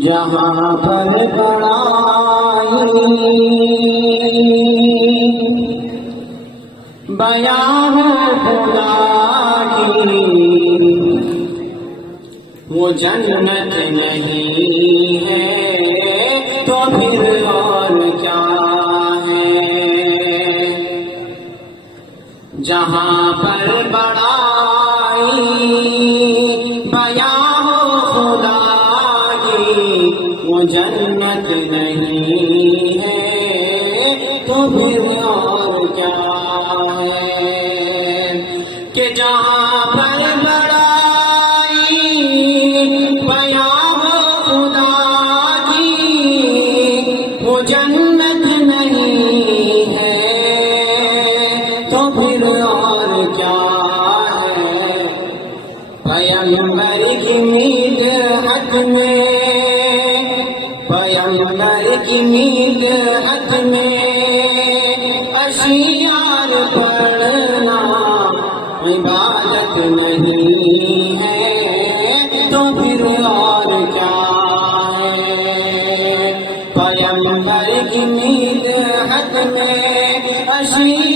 جہاں پر بڑائی بیان خدا کی، وہ جنت نہیں ہے تو پھر اور کیا ہے؟ جہاں پر بڑائی بیان خدا کی، وہ جنت نہیں ہے تو پھر اور کیا ہے؟ کہ جہاں پر بڑائی بیان خدا کی، وہ جنت نہیں ہے تو پھر اور کیا ہے؟ پیغمبر کی مید حق میں، پیغمبر کی مید حق میں اشعار پڑھنا عبادت نہیں ہے تو پھر اور کیا ہے؟ پیغمبر کی مید حق میں اشعار